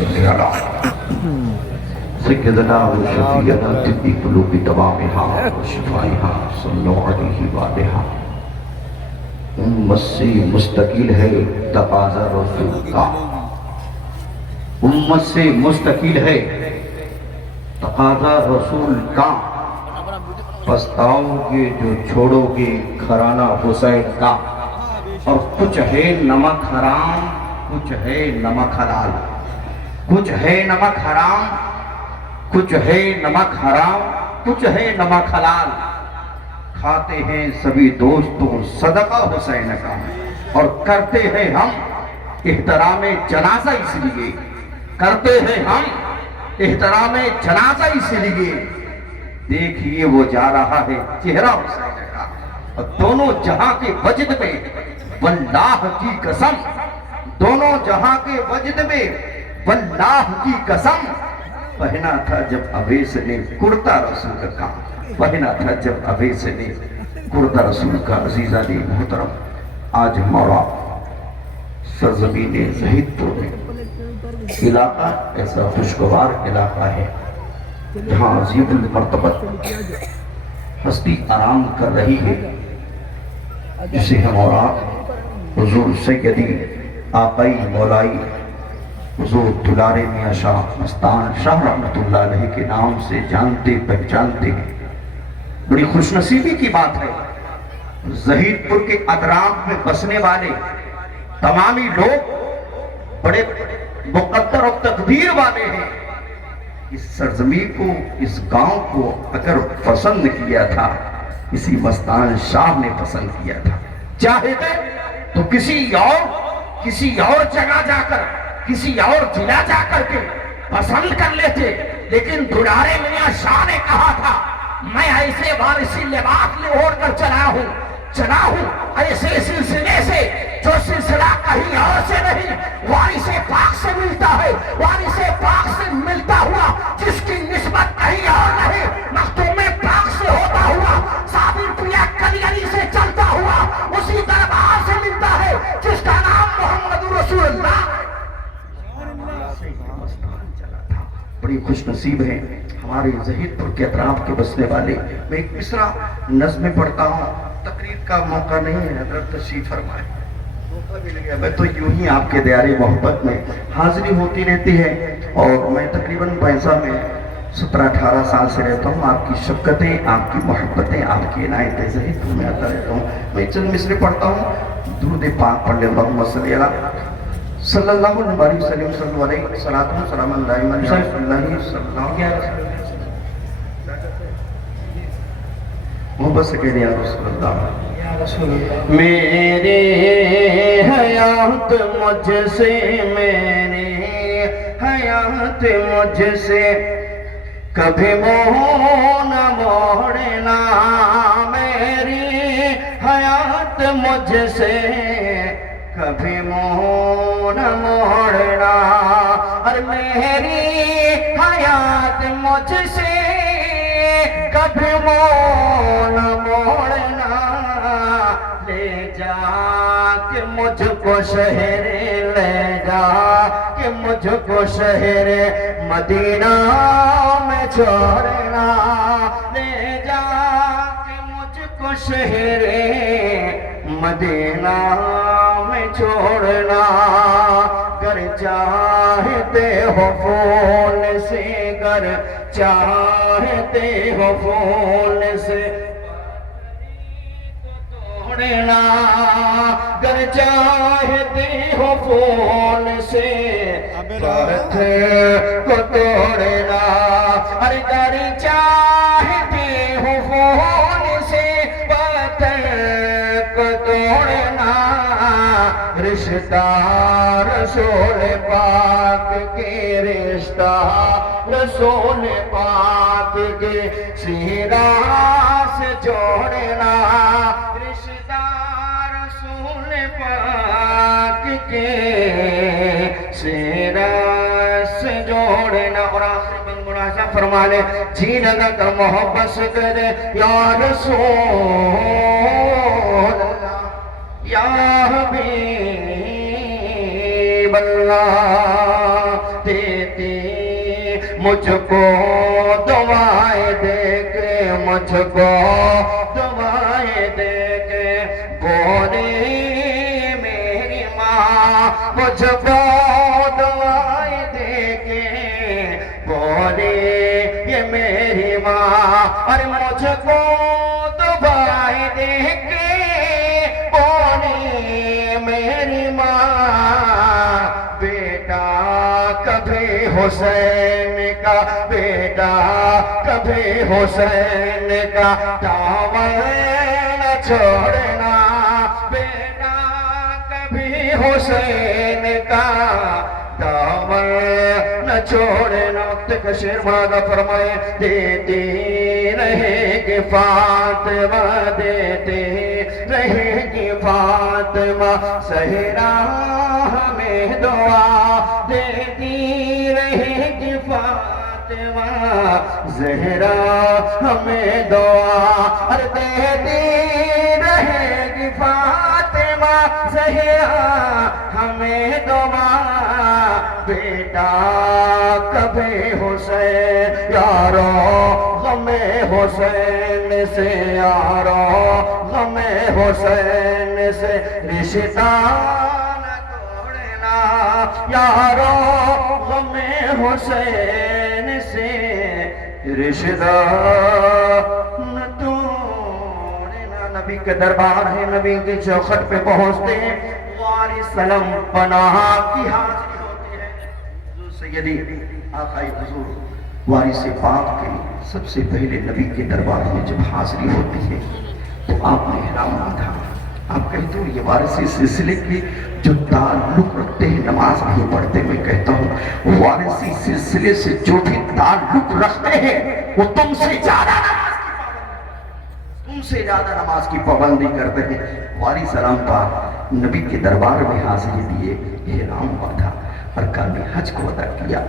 صلی اللہ سیدنا و شفیعنا طبی قلوب دوامہا و شفائہا صلو علیہ وآلہا امت سے مستقل ہے تقاضا رسول کا امت سے مستقل ہے تقاضا رسول کا پچھتاؤ گے جو چھوڑو گے گھرانہ حسین کا اور کچھ ہے نمک حرام کچھ ہے نمک حلال کچھ ہے نمک حرام کچھ ہے نمک حرام کچھ ہے نمک حلال کھاتے ہیں سبھی دوستوں صدقہ حسین کا اور کرتے ہیں ہم احترام جنازہ اس لیے کرتے ہیں ہم احترام جنازہ اس لیے دیکھیے وہ جا رہا ہے چہرہ حسین کا اور دونوں جہاں کے وجد میں واللہ کی قسم دونوں جہاں کے وجد میں واللہ کی قسم پہنا تھا جب اویس نے کرتا رسول کا پہنا تھا جب اویس نے کرتا رسول کا عزیزہ نے محترم آج ہمارا سرزمین زہید پور میں علاقہ ایسا خوشگوار علاقہ ہے جہاں عظیم المرتبت ہستی آرام کر رہی ہے جسے ہمارا حضور سیدی آقائی مولائی حضور دلارے میاں شاہ مستان شاہ رحمت اللہ علیہ کے نام سے جانتے پہچانتے ہیں بڑی خوش نصیبی کی بات ہے زہید پور کے اطراف میں بسنے والے تمامی لوگ بڑے مقدر و تقدیر والے ہیں اس سرزمین کو اس گاؤں کو اگر پسند کیا تھا اسی مستان شاہ نے پسند کیا تھا چاہتے تو کسی اور جگہ جا کر کسی اور ضلع جا کر کے پسند کر لیتے لیکن دلارے میاں شاہ نے کہا تھا میں ایسے وارثی لباس لے اوڑھ کر چلا ہوں ایسے سلسلے سے جو سلسلہ کہیں اور سے نہیں وارث پاک سے ملتا ہے وارث پاک سے ملتا ہوا جس کی نسبت کہیں اور نہیں مختوم پاک سے ہوتا ہوا صابر پریا کلیری سے چلتا ہوا اسی دربار سے ملتا ہے جس کا نام محمد رسول اللہ بڑی خوش نصیب ہے ہمارے زہید پور کے اطراف کے بسنے والے میں ایک مصرع نظم پڑھتا ہوں تقریر کا موقع نہیں ہے حضرت تشریف فرمائے موقع مل گیا میں تو یوں ہی آپ کے دیار محبت میں حاضری ہوتی رہتی ہے اور میں تقریباً پیسہ میں 17-18 سال سے رہتا ہوں آپ کی شفقتیں آپ کی محبتیں آپ کی عنایتیں زہید پور میں آتا رہتا ہوں میں چند مصرے پڑھتا ہوں درود پاک پڑھ لے اللہم صلی صلی اللہ علیہ وسلم صلی اللہ علیہ وسلم سلام اللہ من شاء اللہ صلی اللہ علیہ وسلم محبت سے کہہ دیا رسول اللہ میرے حیات مجھ سے میرے حیات مجھ سے کبھی منہ نہ موڑنا میری حیات مجھ سے کبھی منہ نہ موڑنا اور میری حیات مجھ سے کبھی منہ نہ موڑنا لے جا کہ مجھ کو شہر لے جا کہ مجھ کو شہر مدینہ میں چھوڑنا لے جا کہ مجھ کو شہر مدینہ میں چھوڑنا گر چاہتے ہو پھول سے گر چاہتے ہو پھول سے توڑنا گر چاہتے ہو پھول سے برت کو توڑنا ارے گر چاہتے ہو پھول سے برت کو توڑنا رشتہ رسول پاک کے رشتہ رسول پاک کے سیرہ سے جوڑنا رشتہ رسول پاک کے سیرہ سے جوڑنا اور آخر بند مناظر فرما لے جی لگا کر محبت سے کرے یا رسول اللہ یا حبیب اللہ دیتی مجھ کو دعائیں دے کے، مجھ کو دعائیں دے کے بولی میری ماں، مجھ کو دعائیں دے کے بولی یہ میری ماں، اور مجھ کو دعائیں دے کے بولی میری ماں، بیٹا کبھی حسین کا، بیٹا کبھی حسین کا دامن نہ چھوڑنا، بیٹا کبھی حسین کا دامن نہ چھوڑنا۔ تک شیر مادہ فرمائے، دیتی رہے گی فاطمہ، دیتی رہے گی فاطمہ زہرا ہمیں دعا، دیتی رہے گی فاطمہ زہرا ہمیں دعا، اور دیتی رہے گی فاطمہ زہرا ہمیں دعا، بیٹا کبھی حسین یارو غم حسین سے، یارو غم حسین سے رشتہ نہ توڑنا، یارو غم حسین سے رشتہ نہ توڑنا۔ نبی کے دربار ہے، نبی کی چوکھٹ پہ پہنچتے ہیں، وارث علم پناہ کی حاضری ہوتی ہے۔ حضور سیدی آقا حضور وارث پاک کے سب سے پہلے نبی کے دربار میں جب حاضری ہوتی ہے تو آپ نے احرام باندھا۔ آپ کہتے ہو یہ وارثی سلسلے کے جو تعلق رکھتے ہیں نماز نہیں پڑھتے، میں کہتا ہوں وارثی سلسلے سے جو بھی تعلق رکھتے ہیں وہ تم سے زیادہ نماز کی پابندی کرتے ہیں۔ وارث علم پاک نبی کے دربار میں حاضری دیے، احرام باندھا، ارکان حج کو ادا کیا۔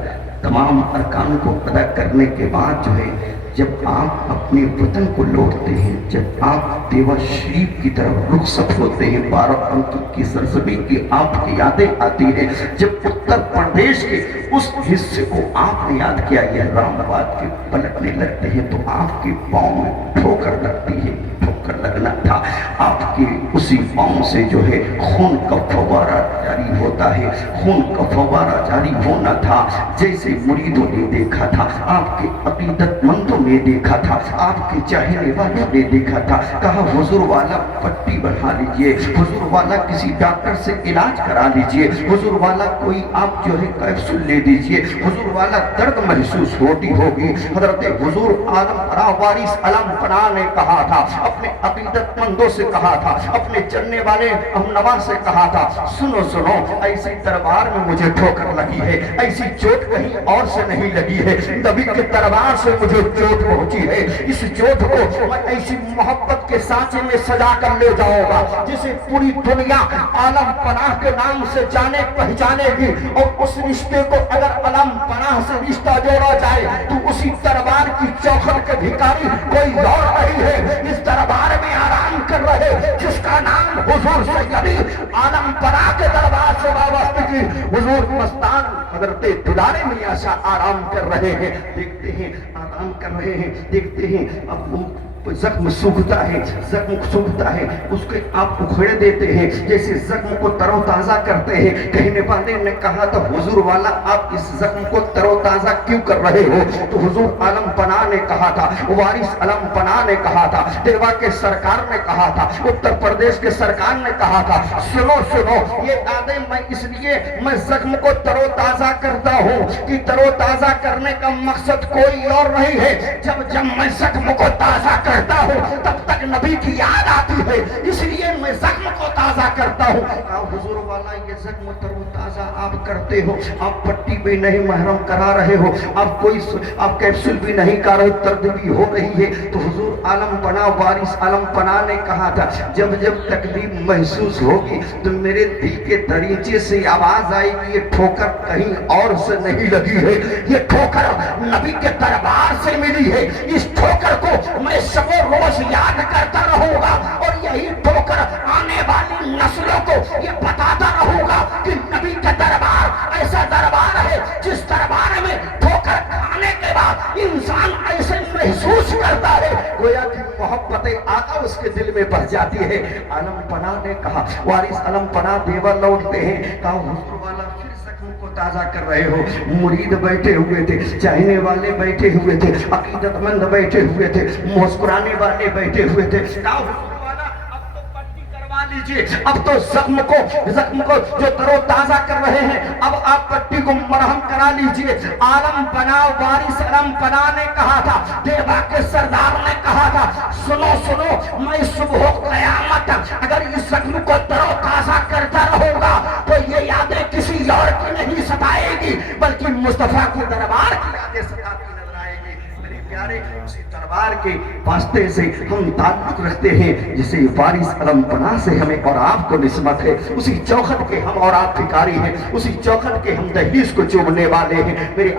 تمام ارکان کو ادا کرنے کے بعد جو ہے جب آپ اپنے وطن کو لوٹتے ہیں، جب آپ دیوا شریف کی طرف رخصت ہوتے ہیں، 12 انک کی سرزمین کی آپ کی یادیں آتی ہیں، جب اتر پردیش کے اس حصے کو آپ نے یاد کیا، یہ رام آباد کے پلٹنے لگتے ہیں تو آپ کے پاؤں میں ٹھوکر لگتی ہے، ٹھوکر لگنا تھا، آپ کے اسی پاؤں سے جو ہے خون کا فوارہ جاری ہوتا ہے، خون کا فوارہ جاری ہونا تھا، جیسے مریدوں نے دیکھا تھا، آپ کے عقیدت مندوں نے دیکھا تھا، آپ کے چاہنے والوں نے دیکھا تھا، کہا حضور والا پٹی بڑھا لیجئے، حضور والا کسی ڈاکٹر سے علاج کرا لیجئے، حضور والا کوئی آپ جو ہے کیپسول لے دیجئے، حضور والا درد محسوس ہوتی ہوگی۔ حضرت حضور عالم پناہ وارث علم پناہ نے کہا تھا، اپنے عقیدت مندوں سے کہا تھا، اپنے چلنے والے ہمنوا سے کہا تھا، سنو سنو ایسی دربار میں مجھے ٹھوکر لگی ہے، ایسی چوٹ کہیں اور سے نہیں لگی ہے، نبی کے دربار سے مجھے چوٹ پہنچی ہے، اس چوٹ کو میں ایسی محبت کے سانچے میں سجا کر لے جاؤں گا جسے پوری دنیا عالم پناہ کے نام سے جانے پہچانے گی، اور اس رشتے کو اگر علم پناہ سے رشتہ جوڑا جائے تو اسی دربار کی چوکھٹ کے بھکاری کوئی اور نہیں ہے، اس دربار میں آرام کر رہے جس کا نام حضور سیدی عالم پناہ کے دربار سے وابستگی حضور مستان حضرت دلارے میاں شاہ آرام کر رہے ہیں، دیکھتے ہیں آرام کر رہے ہیں، دیکھتے ہیں اب زخم سوکھتا ہے، زخم سوکھتا ہے، اس کے آپ اکھڑے دیتے ہیں جیسے زخم کو تر و تازہ کرتے ہیں۔ کہنے والے نے کہا تھا حضور والا آپ اس زخم کو تر و تازہ کیوں کر رہے ہو؟ تو حضور عالم پناہ نے کہا تھا، وارث علم پناہ نے کہا تھا، دیوا کے سرکار نے کہا تھا، اتر پردیش کے سرکار نے کہا تھا، سنو سنو یہ دادے میں اس لیے میں زخم کو تر و تازہ کرتا ہوں کہ تر و تازہ کرنے کا مقصد کوئی اور نہیں ہے، جب میں زخم کو تازہ کرتا ہوں تب تک نبی کی یاد آتی ہے، اس لیے میں زخم کو تازہ کرتا ہوں۔ حضور والا یہ زخم تر و تازہ آپ کرتے ہو، آپ پٹی بھی نہیں محرم کرا رہے ہو، آپ کیپسول بھی نہیں کر رہے، درد بھی ہو رہی ہے، تو حضور عالم پناہ وارث عالم پناہ نے کہا تھا جب تکلیف محسوس ہوگی تو میرے دل کے دریچے سے آواز آئے گی، یہ ٹھوکر کہیں اور سے نہیں لگی ہے، یہ ٹھوکر نبی کے دربار سے ملی ہے، اس ٹھوکر کو میں سب روز یاد کرتا رہوں گا، اور یہی ٹھوکر آنے والی نسلوں کو یہ بتاتا رہوں گا کہ نبی کا دربار ایسا دربار ہے ہے جس دربار میں ٹھوکر کھانے کے بعد انسان ایسے محسوس کرتا ہے گویا کہ محبت آقا اس کے دل میں بس جاتی ہے. علم پناہ نے کہا، وارث علم پناہ دیور لوٹتے ہیں، کہا حضور والا پھر زخم کو تازہ کر رہے ہو. مرید بیٹھے ہوئے تھے، چاہنے والے بیٹھے ہوئے تھے، عقیدت مند بیٹھے ہوئے تھے، مسکرانے والے بیٹھے ہوئے تھے. کہا حضور والا اب تو پٹی کروا لیجئے، اب تو زخم کو جو ترو تازہ کر رہے ہیں اب آپ پٹی کو مرہم کرا لیجئے. عالم پناہ وارث علم پناہ نے کہا تھا، دیوا کے سردار نے کہا تھا، سنو میں صبح قیامت اگر اس زخم کو ترو تازہ کرتا رہوں گا تو یہ یادیں کسی اور کی نہیں ستائے گی بلکہ مصطفیٰ کے دربار کی یادیں ستاتی نظر آئے گی. میرے پیارے اسی دربار کے واسطے سے ہم تعلق رکھتے ہیں جسے وارث علم پناہ سے ہمیں اور آپ کو نسبت ہے. اسی چوکھٹ کے ہم اور آپ بھکاری ہیں، اسی چوکھٹ کے ہم دہلیز کو چومنے والے ہیں. میرے